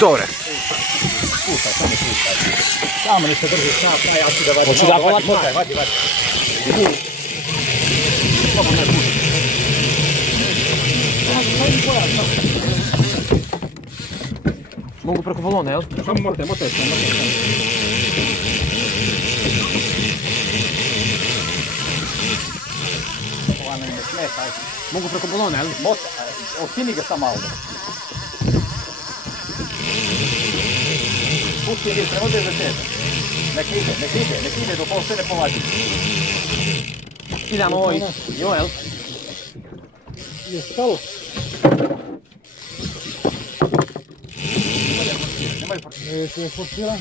Dobre. Puštaj, samo puštaj. Samo ne se drži snap, ja ću da vadim. Hoću da vadim? Vadi. Mogu preko balona, jel? Samo motaj. Ova ne smetaj. Mogu preko balona, jel? Motaj, okini ga samo malo. Pusti ili se ode za tebe. Nek ide dok ovo sve ne povadi. Idemo ovo i ovo, jel? Je stalo. Nemoj portira. Ne portira.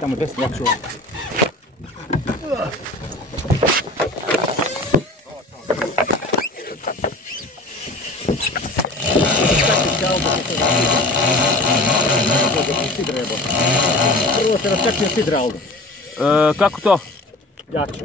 Tamo desno, ja ću ovo. Prvo se račeknem sidre, Aldo. Kako to? Ja ću.